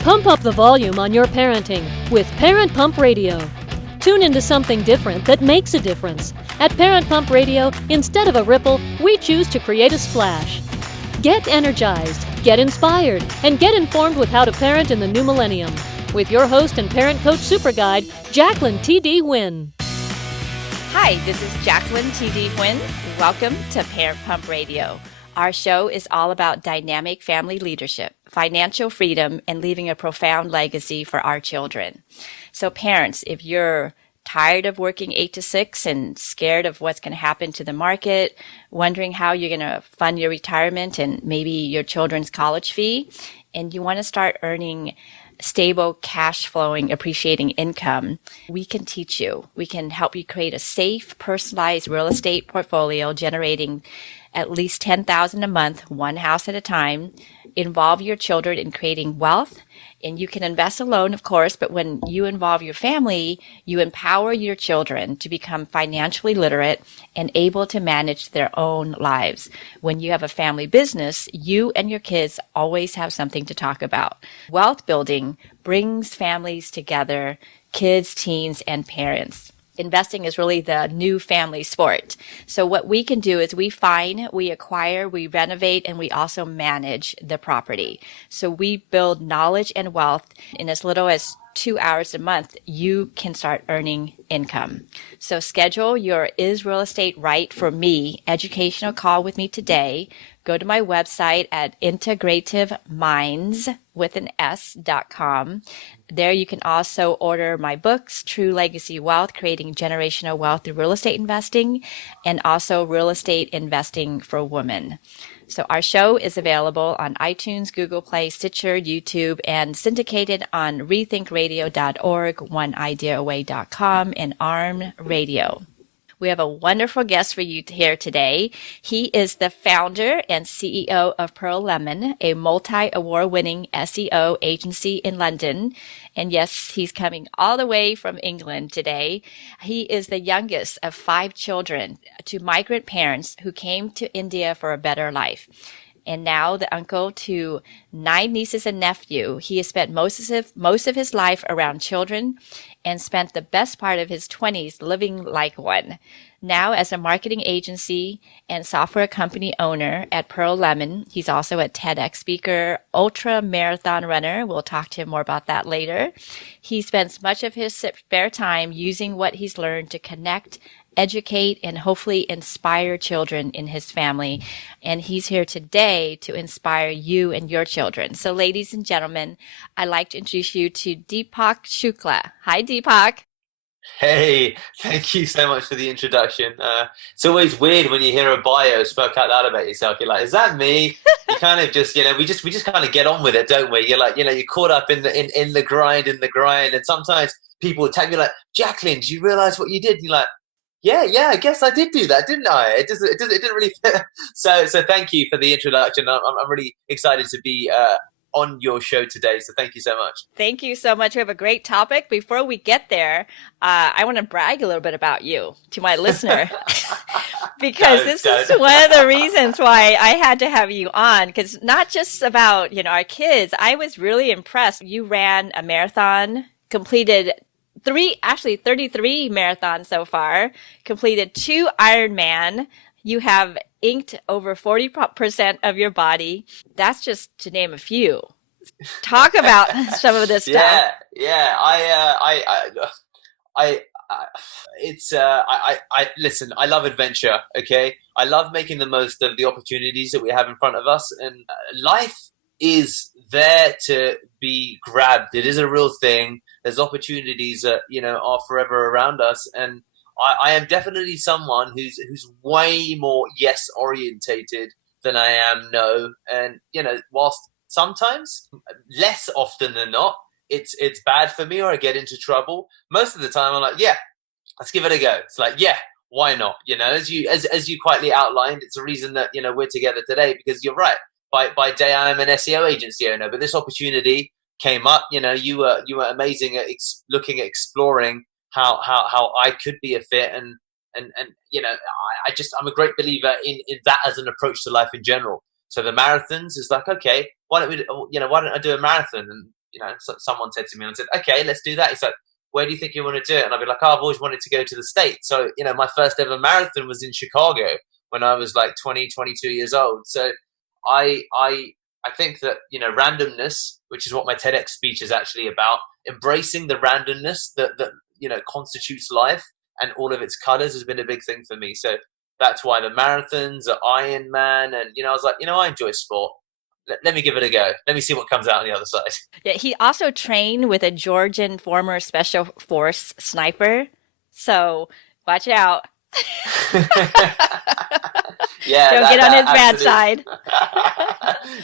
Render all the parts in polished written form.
Pump up the volume on your parenting with Parent Pump Radio. Tune into something different that makes a difference. At Parent Pump Radio, instead of a ripple, we choose to create a splash. Get energized, get inspired, and get informed with how to parent in the new millennium. With your host and parent coach super guide, Jacqueline T.D. Huynh. Hi, this is Jacqueline T.D. Huynh. Welcome to Parent Pump Radio. Our show is all about dynamic family leadership, financial freedom, and leaving a profound legacy for our children. So parents, if you're tired of working 8 to 6 and scared of what's going to happen to the market, wondering how you're going to fund your retirement and maybe your children's college fee, and you want to start earning stable, cash flowing, appreciating income, we can teach you. We can help you create a safe, personalized real estate portfolio generating at least $10,000 a month, one house at a time. Involve your children in creating wealth, and you can invest alone, of course, but when you involve your family, you empower your children to become financially literate and able to manage their own lives. When you have a family business, you and your kids always have something to talk about. Wealth building brings families together, kids, teens, and parents. Investing is really the new family sport. So what we can do is we find, we acquire, we renovate, and we also manage the property. So we build knowledge and wealth in as little as 2 hours a month. You can start earning income. So schedule your Is Real Estate Right for Me educational call with me today. Go to my website at integrativeminds.com. There you can also order my books, True Legacy Wealth, Creating Generational Wealth Through Real Estate Investing, and also Real Estate Investing for Women. So our show is available on iTunes, Google Play, Stitcher, YouTube, and syndicated on rethinkradio.org, oneideaaway.com, and ARM Radio. We have a wonderful guest for you here today. He is the founder and CEO of Pearl Lemon, a multi-award-winning SEO agency in London. And yes, he's coming all the way from England today. He is the youngest of 5 children to migrant parents who came to India for a better life. And now the uncle to 9 nieces and nephews. He has spent most of his life around children and spent the best part of his 20s living like one. Now, as a marketing agency and software company owner at Pearl Lemon, he's also a TedX Speaker, Ultramarathon Runner. We'll talk to him more about that later. He spends much of his spare time using what he's learned to connect, educate, and hopefully inspire children in his family. And he's here today to inspire you and your children. So ladies and gentlemen, I'd like to introduce you to Deepak Shukla. Hi, Deepak. Hey, thank you so much for the introduction. It's always weird when you hear a bio spoke out loud about yourself. You're like, is that me? You kind of just, we just kind of get on with it, don't we? You're like, you're caught up in the grind, and sometimes people will tell you like, Jacqueline, do you realize what you did? And you're like, yeah, I guess I did do that, didn't I? It didn't really fit. So thank you for the introduction. I'm really excited to be on your show today. So thank you so much. Thank you so much. We have a great topic. Before we get there, I want to brag a little bit about you to my listener because this is one of the reasons why I had to have you on, because not just about, our kids. I was really impressed. You ran a marathon, completed 33 marathons so far, completed 2 Ironman. You have inked over 40% of your body. That's just to name a few. Talk about some of this stuff. Yeah. Listen, I love adventure. Okay. I love making the most of the opportunities that we have in front of us, and life is there to be grabbed. It is a real thing. There's opportunities that, are forever around us. And I am definitely someone who's way more yes orientated than I am no. And, whilst sometimes, less often than not, it's bad for me or I get into trouble, most of the time I'm like, yeah, let's give it a go. It's like, yeah, why not? As you quietly outlined, it's a reason that, we're together today, because you're right. By day, I am an SEO agency owner, but this opportunity came up. You were amazing at looking at exploring how I could be a fit, and I'm a great believer in that as an approach to life in general. So the marathons is like, okay, why don't I do a marathon? And someone said to me, and I said, okay, let's do that. He's like, where do you think you want to do it? And I'd be like, oh, I've always wanted to go to the States. So, my first ever marathon was in Chicago when I was like 20, 22 years old. So I think that, randomness, which is what my TEDx speech is actually about, embracing the randomness that constitutes life and all of its colors has been a big thing for me. So that's why the marathons, the Ironman, and, I was like, I enjoy sport. Let me give it a go. Let me see what comes out on the other side. Yeah, he also trained with a Georgian former special force sniper. So watch out. Yeah, don't get on his bad side.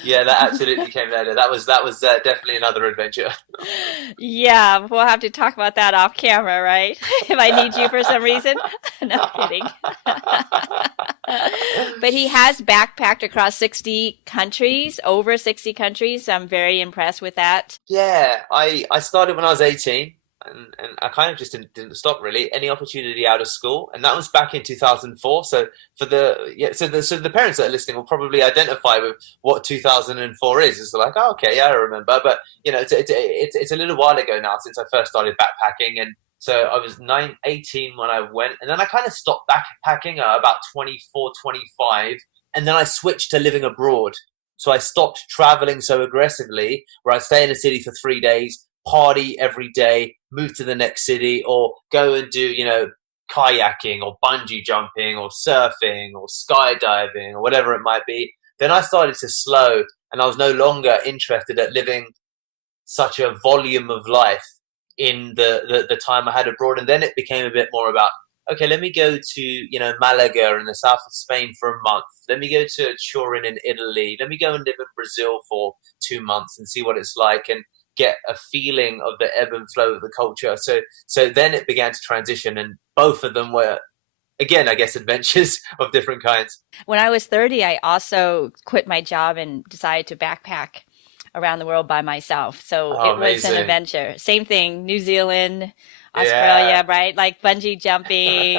Yeah, that absolutely came later. That was definitely another adventure. Yeah, we'll have to talk about that off camera, right? If I need you for some reason. No kidding. But he has backpacked across 60 countries, over 60 countries. So I'm very impressed with that. Yeah, I started when I was 18. And I kind of just didn't stop really. Any opportunity out of school, and that was back in 2004. So so the parents that are listening will probably identify with what 2004 is. It's like, oh, okay, yeah, I remember. But it's a little while ago now since I first started backpacking, and so I was 18 when I went, and then I kind of stopped backpacking at about 24, 25, and then I switched to living abroad. So I stopped traveling so aggressively, where I'd stay in a city for 3 days, party every day, move to the next city, or go and do, kayaking or bungee jumping or surfing or skydiving or whatever it might be. Then I started to slow, and I was no longer interested at living such a volume of life in the time I had abroad. And then it became a bit more about, okay, let me go to, Malaga in the south of Spain for a month. Let me go to Turin in Italy. Let me go and live in Brazil for 2 months and see what it's like, and get a feeling of the ebb and flow of the culture. So then it began to transition, and both of them were, again, I guess, adventures of different kinds. When I was 30, I also quit my job and decided to backpack around the world by myself. So it was an adventure. Same thing, New Zealand, Australia, right? Like bungee jumping,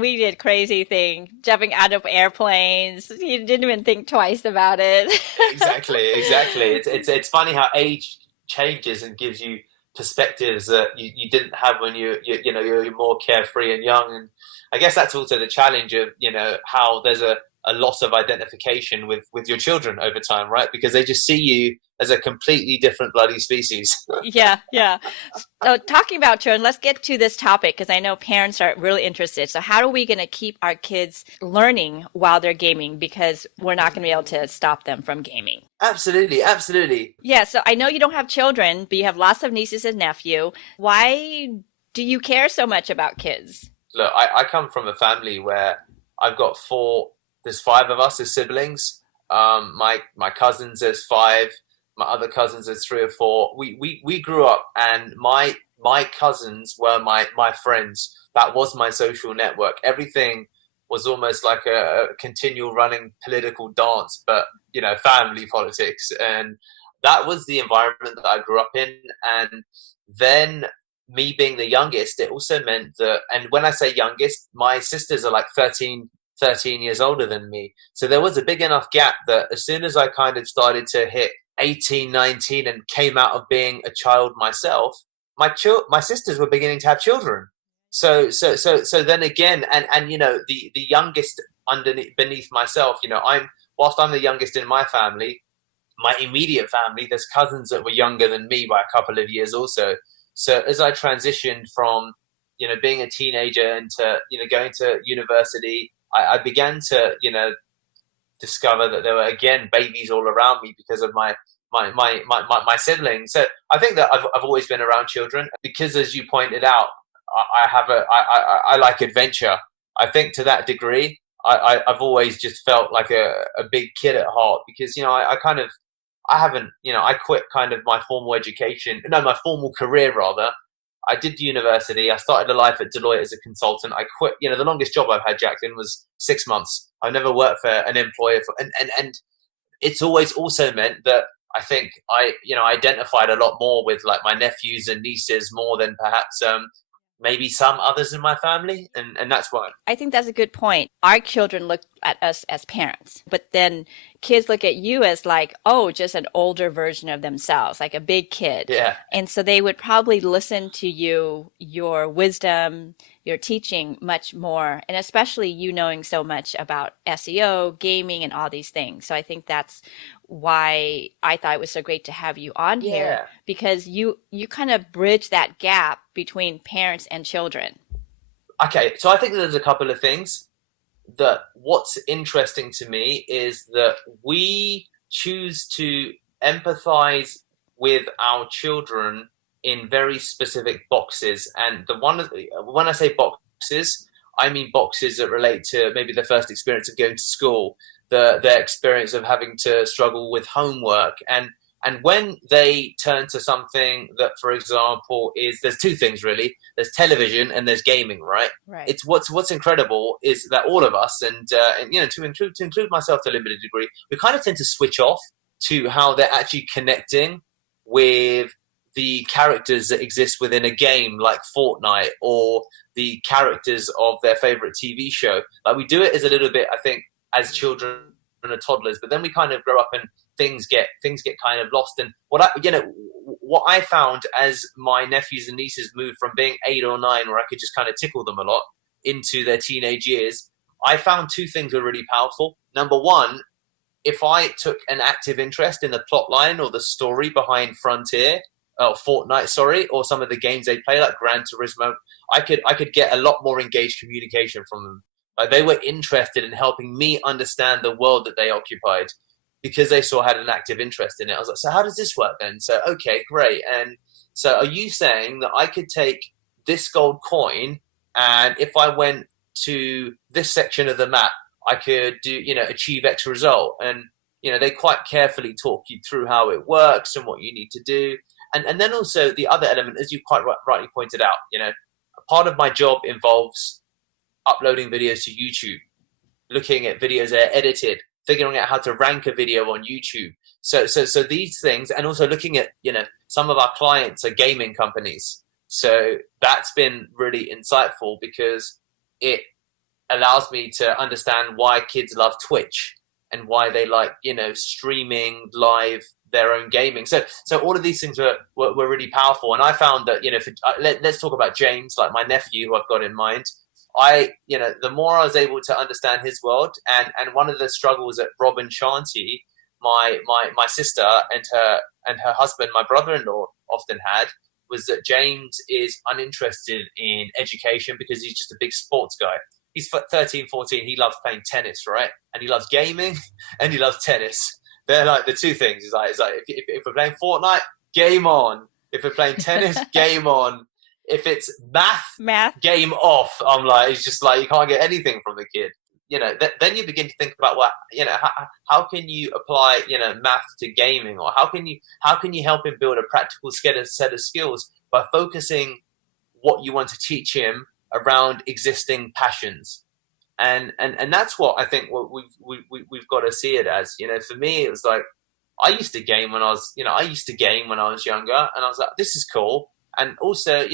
we did crazy things, jumping out of airplanes. You didn't even think twice about it. Exactly. It's funny how age changes and gives you perspectives that you didn't have when you're more carefree and young. And I guess that's also the challenge of, how there's a loss of identification with your children over time, right? Because they just see you as a completely different bloody species. Yeah. So talking about children, let's get to this topic, because I know parents are really interested. So how are we going to keep our kids learning while they're gaming? Because we're not going to be able to stop them from gaming. Absolutely. Yeah. So I know you don't have children, but you have lots of nieces and nephews. Why do you care so much about kids? Look, I come from a family where I've got there's 5 of us as siblings. My cousins, there's 5. My other cousins, there's 3 or 4. We grew up, and my cousins were my friends. That was my social network. Everything was almost like a continual running political dance, but family politics. And that was the environment that I grew up in. And then me being the youngest, it also meant that, and when I say youngest, my sisters are like 13 years older than me. So there was a big enough gap that as soon as I kind of started to hit 18, 19 and came out of being a child myself, my sisters were beginning to have children. So then again, and the youngest beneath myself, whilst I'm the youngest in my family, my immediate family, there's cousins that were younger than me by a couple of years also. So as I transitioned from, being a teenager into, going to university, I began to, discover that there were, again, babies all around me because of my siblings. So I think that I've always been around children because, as you pointed out, I like adventure. I think to that degree, I've always just felt like a big kid at heart because, I quit kind of my my formal career rather. I did university. I started a life at Deloitte as a consultant. I quit. The longest job I've had, Jacqueline, was 6 months. I've never worked for an employer and it's always also meant that I think I identified a lot more with like my nephews and nieces more than perhaps maybe some others in my family, and that's why. I think that's a good point. Our children look at us as parents, but then kids look at you as like, oh, just an older version of themselves, like a big kid. Yeah. And so they would probably listen to you, your wisdom, your teaching much more, and especially you knowing so much about SEO, gaming, and all these things. So I think that's why I thought it was so great to have you on here, because you kind of bridge that gap between parents and children. Okay, so I think there's a couple of things. That what's interesting to me is that we choose to empathize with our children in very specific boxes. And when I say boxes, I mean boxes that relate to maybe the first experience of going to school, their experience of having to struggle with homework, and when they turn to something that, for example, there's two things really. There's television and there's gaming, right? Right. It's what's incredible is that all of us, and to include myself to a limited degree, we kind of tend to switch off to how they're actually connecting with the characters that exist within a game like Fortnite, or the characters of their favorite TV show. Like, we do it as a little bit, I think, as children and toddlers, but then we kind of grow up and things get kind of lost. And what I found as my nephews and nieces moved from being 8 or 9, where I could just kind of tickle them a lot, into their teenage years, I found two things were really powerful. Number one, if I took an active interest in the plot line or the story behind Fortnite, or some of the games they play, like Gran Turismo, I could get a lot more engaged communication from them. Like, they were interested in helping me understand the world that they occupied, because they saw I had an active interest in it. I was like, so how does this work then? So, okay, great. And so are you saying that I could take this gold coin, and if I went to this section of the map, I could achieve X result? And, they quite carefully talk you through how it works and what you need to do. And then also the other element, as you quite rightly pointed out, part of my job involves uploading videos to YouTube, looking at videos that are edited, figuring out how to rank a video on YouTube. So these things, and also looking at, some of our clients are gaming companies. So that's been really insightful, because it allows me to understand why kids love Twitch and why they like, streaming live their own gaming. So all of these things were really powerful. And I found that, let's talk about James, like my nephew who I've got in mind. The more I was able to understand his world, and one of the struggles that Rob and Shanti, my sister and her husband, my brother-in-law, often had, was that James is uninterested in education because he's just a big sports guy. He's 13, 14. He loves playing tennis, right? And he loves gaming and he loves tennis. They're like the two things. It's like if we're playing Fortnite, game on. If we're playing tennis, game on. If it's math, game off. I'm like, it's just like, you can't get anything from the kid. Then you begin to think about how can you apply, math to gaming, or how can you help him build a practical set of skills by focusing what you want to teach him around existing passions. And that's what I think what we've got to see it as. For me, it was like, I used to game when I was younger, and I was like, this is cool. And also,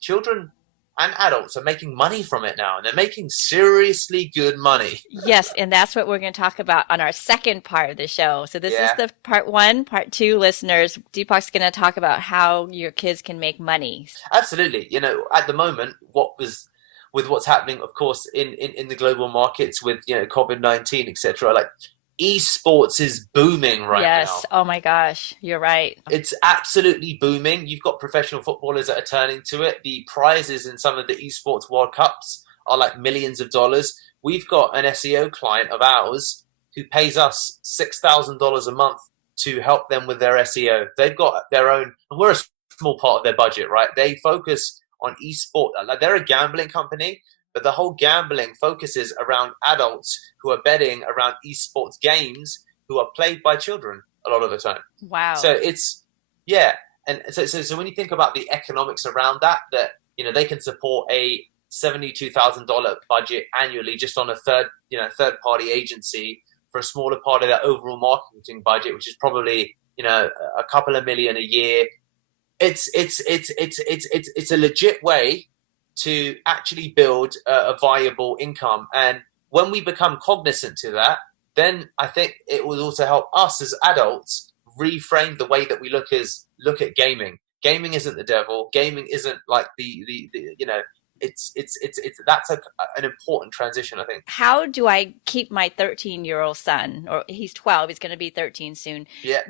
children and adults are making money from it now, and they're making seriously good money. Yes, and that's what we're going to talk about on our second part of the show. So this is the part 1. Part 2, listeners, Deepak's going to talk about how your kids can make money. Absolutely. At the moment, what's happening, of course, in the global markets with COVID-19, etc. Like, eSports is booming right now. Yes. Oh my gosh. You're right. It's absolutely booming. You've got professional footballers that are turning to it. The prizes in some of the eSports World Cups are like millions of dollars. We've got an SEO client of ours who pays us $6,000 a month to help them with their SEO. They've got their own, and we're a small part of their budget, right? They focus on eSport. Like, they're a gambling company, but the whole gambling focuses around adults who are betting around eSports games who are played by children a lot of the time. Wow. So it's, And so when you think about the economics around that they can support a $72,000 budget annually just on a third party agency for a smaller part of their overall marketing budget, which is probably, a couple of million a year. It's a legit way to actually build a viable income. And when we become cognizant to that, then I think it will also help us as adults reframe the way that we look at gaming. Gaming isn't the devil. Gaming isn't like the it's that's an important transition, I think. How do I keep my 13-year-old son, or he's 12, he's going to be 13 soon,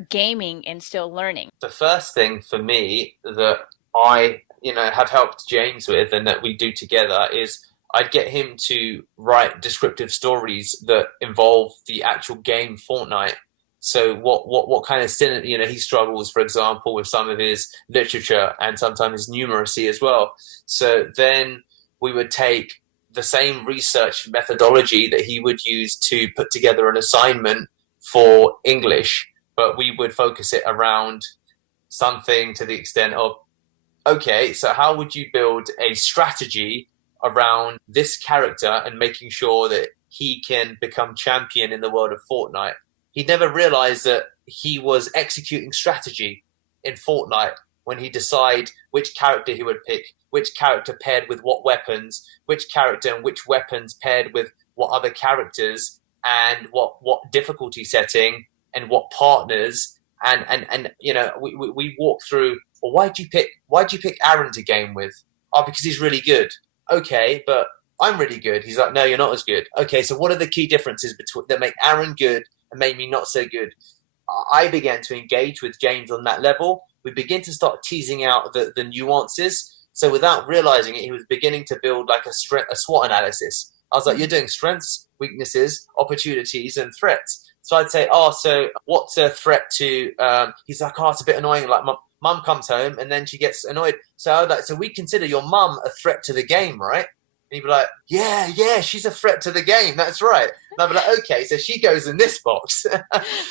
gaming and still learning? The first thing for me that I, have helped James with and that we do together is I'd get him to write descriptive stories that involve the actual game Fortnite. So what kind of sin, he struggles, for example, with some of his literature and sometimes his numeracy as well. So then we would take the same research methodology that he would use to put together an assignment for English, but we would focus it around something to the extent of, okay, so how would you build a strategy around this character and making sure that he can become champion in the world of Fortnite? He never realized that he was executing strategy in Fortnite when he decided which character he would pick, which character paired with what weapons, which character and which weapons paired with what other characters, and what difficulty setting and what partners. And we walk through, well, why'd you pick Aaron to game with? Oh, because he's really good. Okay, but I'm really good. He's like, no, you're not as good. Okay, so what are the key differences that make Aaron good and made me not so good? I began to engage with James on that level. We begin to start teasing out the nuances. So without realizing it, he was beginning to build like a SWOT analysis. I was like, you're doing strengths, weaknesses, opportunities, and threats. So I'd say, so what's a threat to, he's like, it's a bit annoying. Like, mum comes home and then she gets annoyed. So I was like, so we consider your mum a threat to the game, right? And he'd be like, yeah, she's a threat to the game. That's right. And I'd be like, okay, so she goes in this box.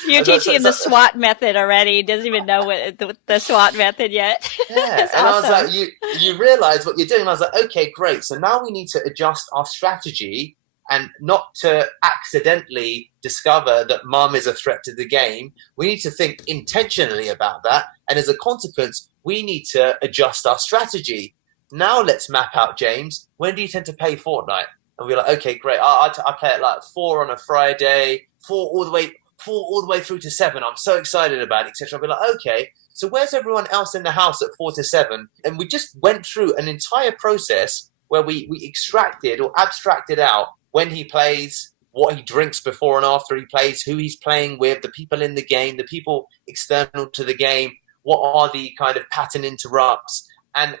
You're teaching him the SWOT method already. He doesn't even know what the SWOT method yet. Yeah. And awesome. I was like, you realize what you're doing. And I was like, okay, great. So now we need to adjust our strategy and not to accidentally discover that mum is a threat to the game. We need to think intentionally about that. And as a consequence, we need to adjust our strategy. Now let's map out, James, when do you tend to play Fortnite? And we're like, okay, great. I play it like 4 on a Friday, 4 all the way through to 7. I'm so excited about it, etc. I'll be like, okay, so where's everyone else in the house at 4 to 7? And we just went through an entire process where we extracted or abstracted out when he plays, what he drinks before and after he plays, who he's playing with, the people in the game, the people external to the game, what are the kind of pattern interrupts. And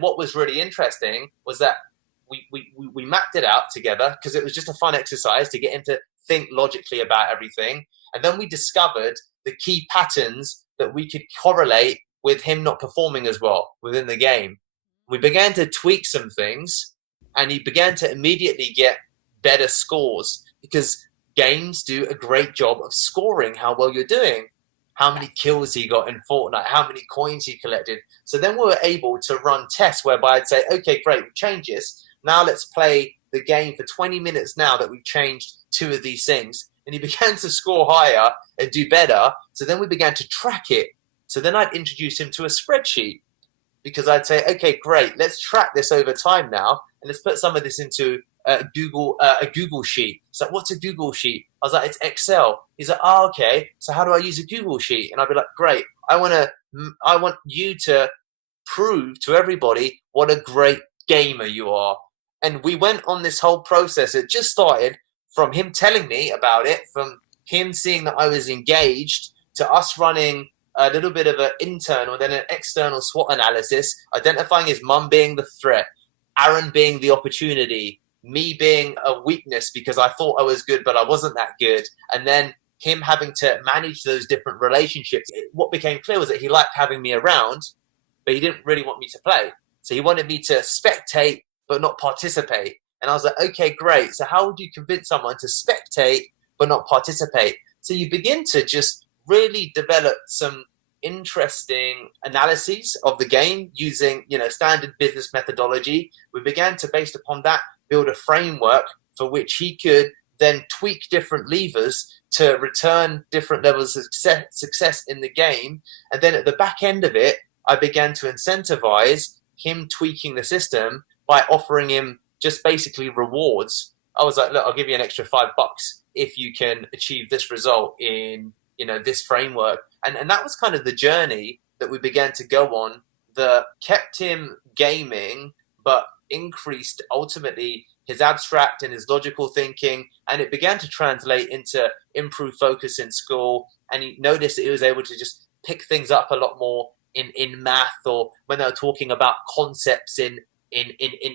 what was really interesting was that we mapped it out together because it was just a fun exercise to get him to think logically about everything. And then we discovered the key patterns that we could correlate with him not performing as well within the game. We began to tweak some things and he began to immediately get better scores because games do a great job of scoring how well you're doing. How many kills he got in Fortnite, how many coins he collected. So then we were able to run tests whereby I'd say, okay, great, we changed this. Now let's play the game for 20 minutes now that we've changed 2 of these things. And he began to score higher and do better. So then we began to track it. So then I'd introduce him to a spreadsheet because I'd say, okay, great, let's track this over time now. And let's put some of this into a Google sheet. So what's a Google sheet? I was like, it's Excel. He's like, okay. So how do I use a Google sheet? And I'd be like, great. I want you to prove to everybody what a great gamer you are. And we went on this whole process. It just started from him telling me about it, from him seeing that I was engaged, to us running a little bit of an internal, then an external SWOT analysis, identifying his mum being the threat, Aaron being the opportunity, me being a weakness because I thought I was good, but I wasn't that good. And then him having to manage those different relationships. What became clear was that he liked having me around, but he didn't really want me to play. So he wanted me to spectate, but not participate. And I was like, okay, great. So how would you convince someone to spectate, but not participate? So you begin to just really develop some interesting analyses of the game using, standard business methodology. We began to, based upon that, build a framework for which he could then tweak different levers to return different levels of success in the game. And then at the back end of it, I began to incentivize him tweaking the system by offering him just basically rewards. I was like, look, I'll give you an extra $5 if you can achieve this result in, this framework. And that was kind of the journey that we began to go on that kept him gaming, but increased ultimately his abstract and his logical thinking. And it began to translate into improved focus in school. And he noticed that he was able to just pick things up a lot more in math, or when they were talking about concepts in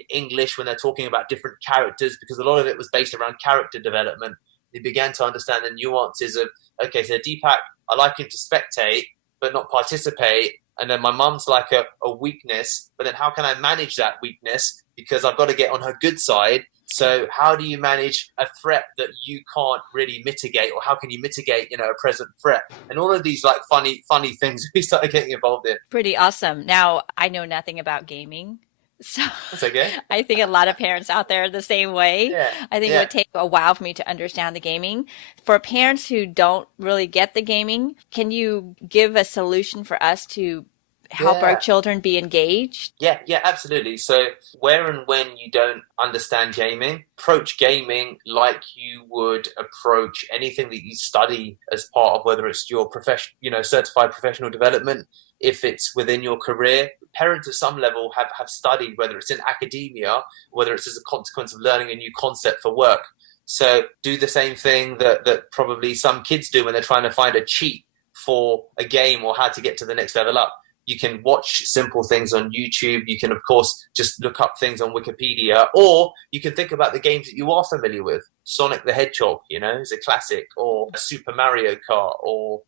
English, when they're talking about different characters, because a lot of it was based around character development. He began to understand the nuances of, okay, so Deepak, I like him to spectate, but not participate. And then my mum's like a weakness, but then how can I manage that weakness? Because I've got to get on her good side. So how do you manage a threat that you can't really mitigate, or how can you mitigate, a present threat? And all of these like funny things we started getting involved in. Pretty awesome. Now, I know nothing about gaming. So that's okay. I think a lot of parents out there are the same way. Yeah. I think it would take a while for me to understand the gaming. For parents who don't really get the gaming, can you give a solution for us to help our children be engaged? Yeah, absolutely. So where and when you don't understand gaming, approach gaming like you would approach anything that you study as part of, whether it's your profession, certified professional development, if it's within your career. Parents at some level have studied, whether it's in academia, whether it's as a consequence of learning a new concept for work. So do the same thing that probably some kids do when they're trying to find a cheat for a game or how to get to the next level up. You can watch simple things on YouTube. You can, of course, just look up things on Wikipedia, or you can think about the games that you are familiar with. Sonic the Hedgehog, is a classic, or Super Mario Kart, or,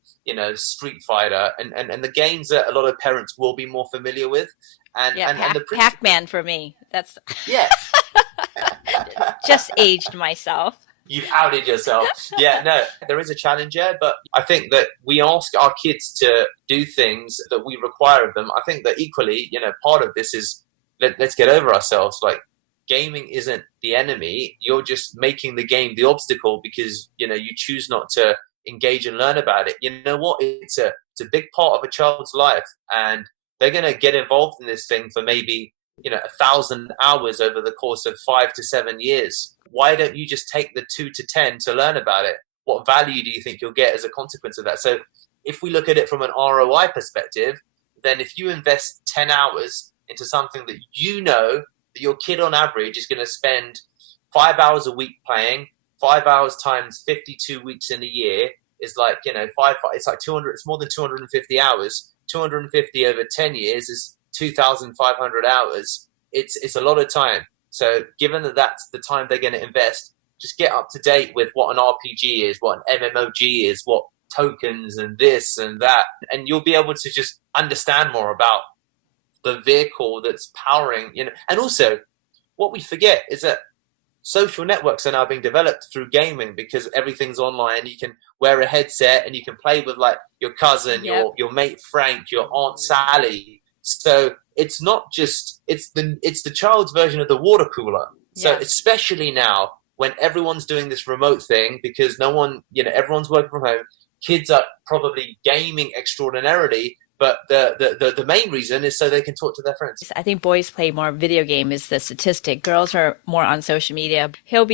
Street Fighter, and the games that a lot of parents will be more familiar with. And the Pac-Man for me. That's yeah. Just aged myself. You've outed yourself. Yeah, no, there is a challenge there, but I think that we ask our kids to do things that we require of them. I think that equally, part of this is let's get over ourselves. Like, gaming isn't the enemy. You're just making the game the obstacle because, you choose not to engage and learn about it. You know what? It's a big part of a child's life, and they're going to get involved in this thing for maybe, 1,000 hours over the course of 5 to 7 years. Why don't you just take the 2 to 10 to learn about it? What value do you think you'll get as a consequence of that? So if we look at it from an ROI perspective, then if you invest 10 hours into something that that your kid on average is going to spend 5 hours a week playing, 5 hours times 52 weeks in a year is like, it's like 200, it's more than 250 hours. 250 over 10 years is 2,500 hours. It's a lot of time. So given that that's the time they're going to invest, just get up to date with what an RPG is, what an MMOG is, what tokens and this and that. And you'll be able to just understand more about the vehicle that's powering, And also, what we forget is that social networks are now being developed through gaming because everything's online. You can wear a headset and you can play with like your cousin, your mate Frank, your Aunt Sally. So it's not just it's the child's version of the water cooler. So especially now when everyone's doing this remote thing because no one, everyone's working from home, kids are probably gaming extraordinarily, but the main reason is so they can talk to their friends. I think boys play more video game is the statistic. Girls are more on social media. He'll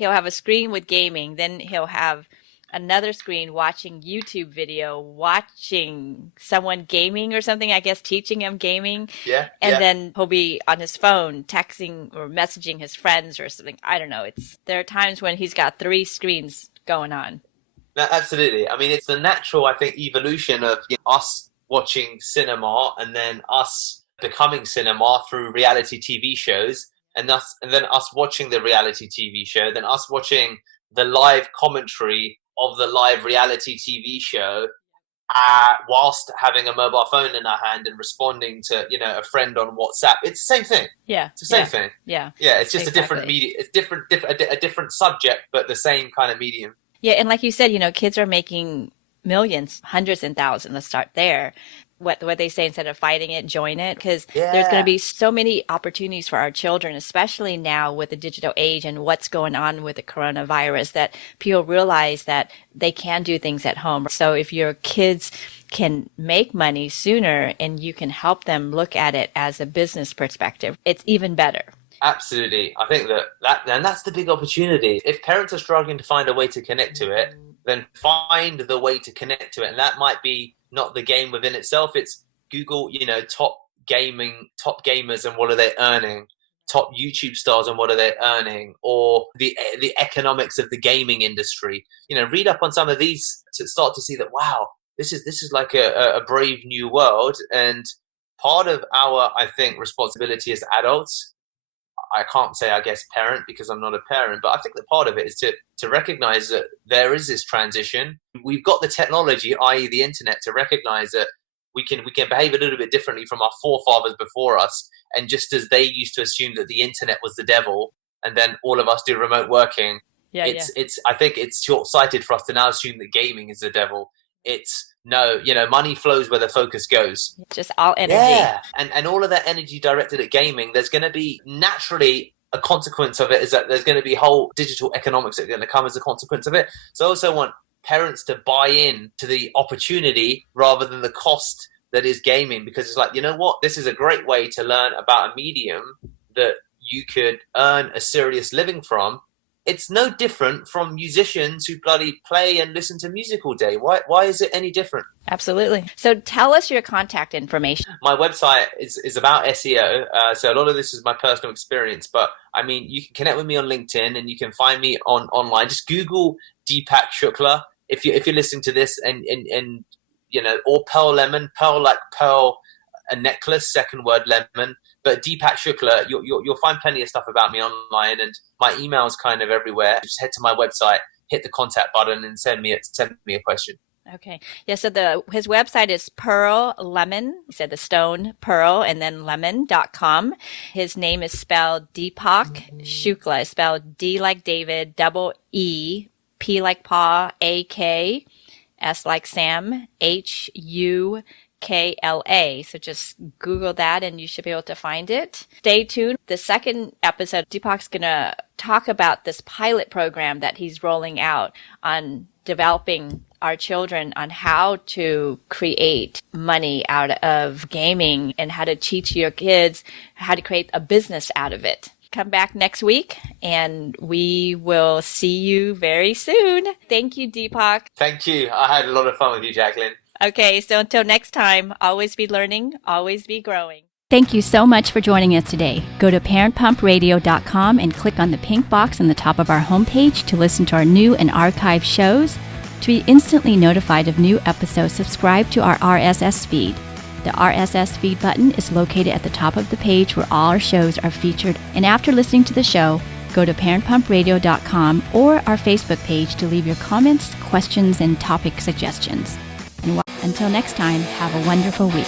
have a screen with gaming, then he'll have another screen watching YouTube video, watching someone gaming or something, I guess teaching him gaming. And then he'll be on his phone texting or messaging his friends or something. I don't know. There are times when he's got 3 screens going on. No, absolutely. I mean, it's the natural, I think, evolution of us watching cinema and then us becoming cinema through reality TV shows, and then us watching the reality TV show, then us watching the live commentary of the live reality TV show whilst having a mobile phone in our hand and responding to, a friend on WhatsApp. It's the same thing. Yeah. It's the same thing. Yeah. Yeah. It's just a different medium. It's a different subject, but the same kind of medium. Yeah. And like you said, kids are making millions, hundreds and thousands. Let's start there. what they say, instead of fighting it, join it, because Yeah. there's going to be so many opportunities for our children, especially now with the digital age and what's going on with the coronavirus, that people realize that they can do things at home. So if your kids can make money sooner and you can help them look at it as a business perspective, it's even better. Absolutely. I think that's the big opportunity. If parents are struggling to find a way to connect to it, then find the way to connect to it. And that might be not the game within itself. It's Google, top gamers and what are they earning? Top YouTube stars and what are they earning? Or the economics of the gaming industry. Read up on some of these to start to see that, wow, this is like a brave new world. And part of our, I think, responsibility as adults, I can't say, I guess, parent, because I'm not a parent, but I think that part of it is to recognize that there is this transition. We've got the technology, i.e. the internet, to recognize that we can behave a little bit differently from our forefathers before us. And just as they used to assume that the internet was the devil, and then all of us do remote working, I think it's short-sighted for us to now assume that gaming is the devil. It's no, money flows where the focus goes. Just all energy. Yeah, and all of that energy directed at gaming, there's going to be naturally a consequence of it, is that there's going to be whole digital economics that are going to come as a consequence of it. So I also want parents to buy in to the opportunity rather than the cost that is gaming, because it's like, you know what, this is a great way to learn about a medium that you could earn a serious living from. It's no different from musicians who bloody play and listen to music all day. Why is it any different? Absolutely. So tell us your contact information. My website is about SEO. So a lot of this is my personal experience. But, I mean, you can connect with me on LinkedIn and you can find me online. Just Google Deepak Shukla if you're listening to this and or Pearl Lemon, pearl like pearl, a necklace, second word lemon. But Deepak Shukla, you'll find plenty of stuff about me online, and my email's kind of everywhere. Just head to my website, hit the contact button, and send me a question. Okay. Yeah, so his website is Pearl Lemon. He said the stone, Pearl, and then lemon.com. His name is spelled Deepak Shukla. It's spelled D like David, double E, P like Paw, A-K, S like Sam, H-U-KLA. So just Google that and you should be able to find it. Stay tuned. The second episode, Deepak's going to talk about this pilot program that he's rolling out on developing our children on how to create money out of gaming and how to teach your kids how to create a business out of it. Come back next week and we will see you very soon. Thank you, Deepak. Thank you. I had a lot of fun with you, Jacqueline. Okay, so until next time, always be learning, always be growing. Thank you so much for joining us today. Go to parentpumpradio.com and click on the pink box on the top of our homepage to listen to our new and archived shows. To be instantly notified of new episodes, subscribe to our RSS feed. The RSS feed button is located at the top of the page where all our shows are featured. And after listening to the show, go to parentpumpradio.com or our Facebook page to leave your comments, questions, and topic suggestions. And until next time, have a wonderful week.